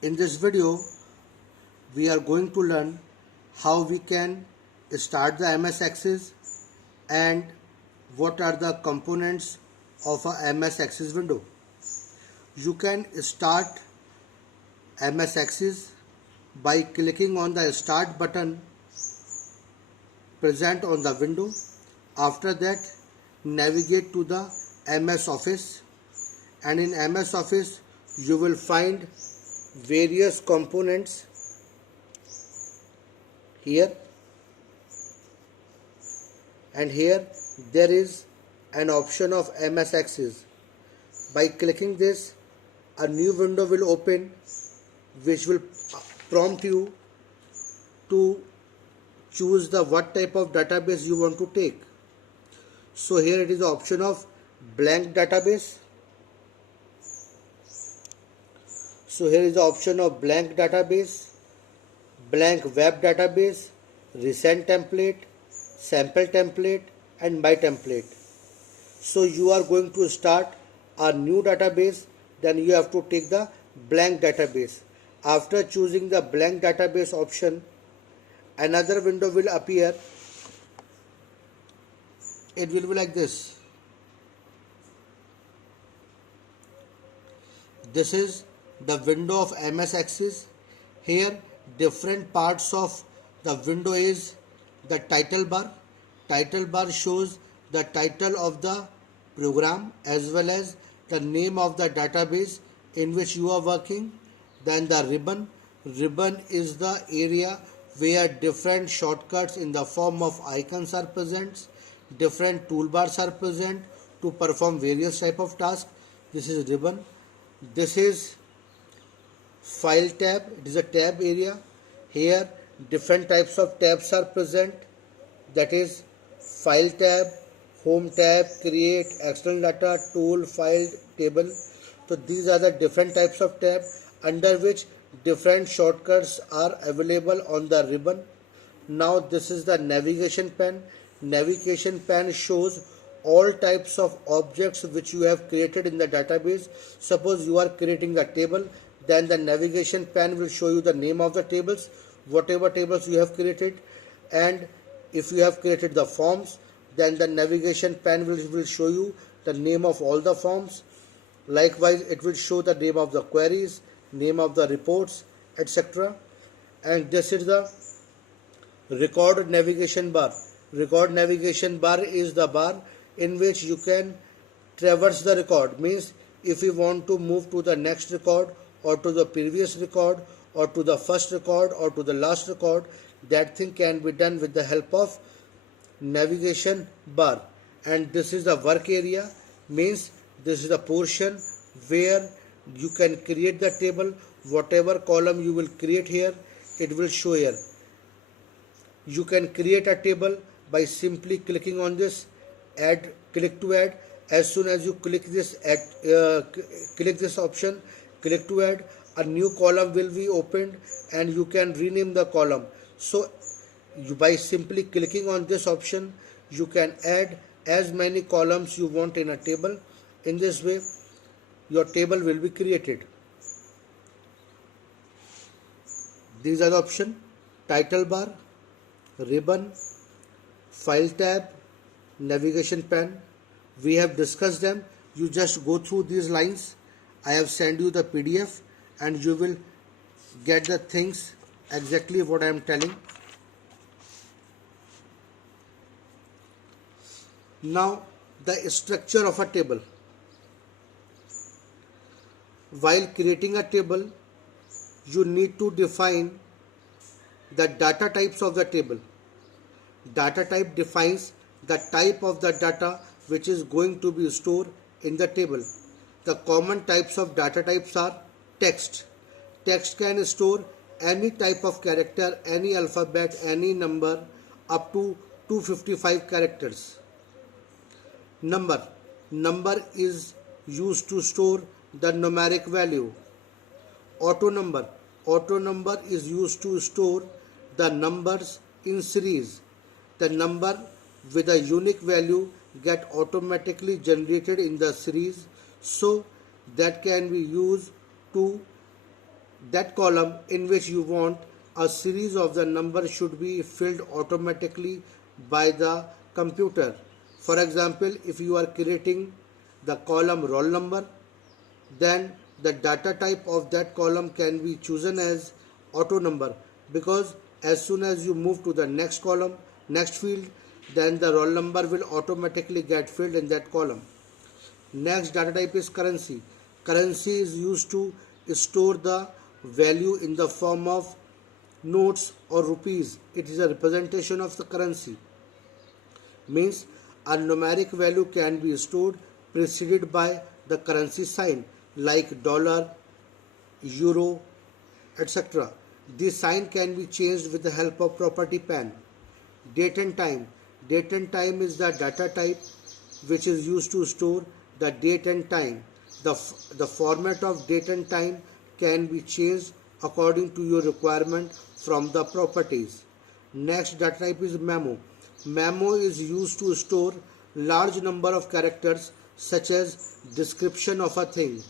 In this video, we are going to learn how we can start the MS Access and what are the components of a MS Access window. You can start MS Access by clicking on the Start button present on the window. After that, navigate to the MS Office, and in MS Office you will find various components here, and here there is an option of MS Access. By clicking this, a new window will open which will prompt you to choose the what type of database you want to take. So here it is the option of blank database. So here is the option of blank database, blank web database, recent template, sample template, and my template. So you are going to start a new database, then you have to take the blank database. After choosing the blank database option, another window will appear. It will be like this. This is the window of MS Access. Here different parts of the window is the title bar. Title bar shows the title of the program as well as the name of the database in which you are working. Then the ribbon. Ribbon is the area where different shortcuts in the form of icons are present. Different toolbars are present to perform various type of tasks. This is ribbon. This is file tab. It is a tab area. Here different types of tabs are present. That is file tab, home tab, create, external data, tool, file, table. So these are the different types of tab under which different shortcuts are available on the ribbon. Now this is the navigation pane. Navigation pane shows all types of objects which you have created in the database. Suppose you are creating a table, then the navigation pane will show you the name of the tables, whatever tables you have created. And if you have created the forms, then the navigation pane will show you the name of all the forms. Likewise, it will show the name of the queries, name of the reports, etc. And this is the record navigation bar. Record navigation bar is the bar in which you can traverse the record. Means if you want to move to the next record or to the previous record or to the first record or to the last record, that thing can be done with the help of navigation bar. And this is the work area. Means this is the portion where you can create the table. Whatever column you will create here, it will show here. You can create a table by simply clicking on this add, click to add. As soon as you click this click this option, click to add, a new column will be opened and you can rename the column. So by simply clicking on this option, you can add as many columns you want in a table. In this way, your table will be created. These are the options: title bar, ribbon, file tab, navigation pane. We have discussed them. You just go through these lines. I have sent you the PDF and you will get the things exactly what I am telling. Now the structure of a table. While creating a table, you need to define the data types of the table. Data type defines the type of the data which is going to be stored in the table. The common types of data types are text. Text can store any type of character, any alphabet, any number up to 255 characters. Number is used to store the numeric value. Auto number is used to store the numbers in series. The number with a unique value get automatically generated in the series, so that can be used to That column in which you want a series of the numbers should be filled automatically by the computer. For example, if you are creating the column roll number, then the data type of that column can be chosen as auto number, because as soon as you move to the next column, next field, then the roll number will automatically get filled in that column. Next data type is currency. Currency is used to store the value in the form of notes or rupees. It is a representation of the currency. Means a numeric value can be stored preceded by the currency sign like dollar, euro, etc. This sign can be changed with the help of property pan. Date and time. Date and time is the data type which is used to store the date and time. The format of date and time can be changed according to your requirement from the properties. Next data type is memo. Memo is used to store large number of characters such as description of a thing.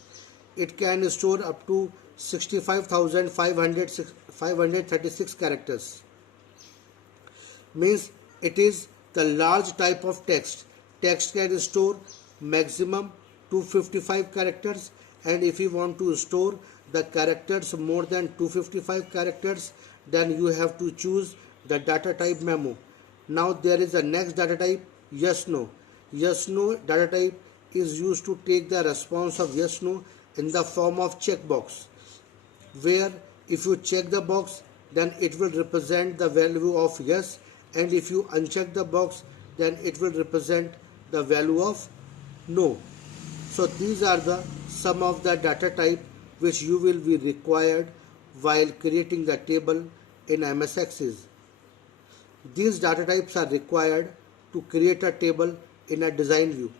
It can store up to 65,536 characters. Means it is the large type of text. Text can store maximum 255 characters, and if you want to store the characters more than 255 characters, then you have to choose the data type memo. Now there is a next data type, yes no. Yes no data type is used to take the response of yes no in the form of checkbox, where if you check the box, then it will represent the value of yes, and if you uncheck the box, then it will represent the value of no. So these are the some of the data type which you will be required while creating the table in MS Access. These data types are required to create a table in a design view.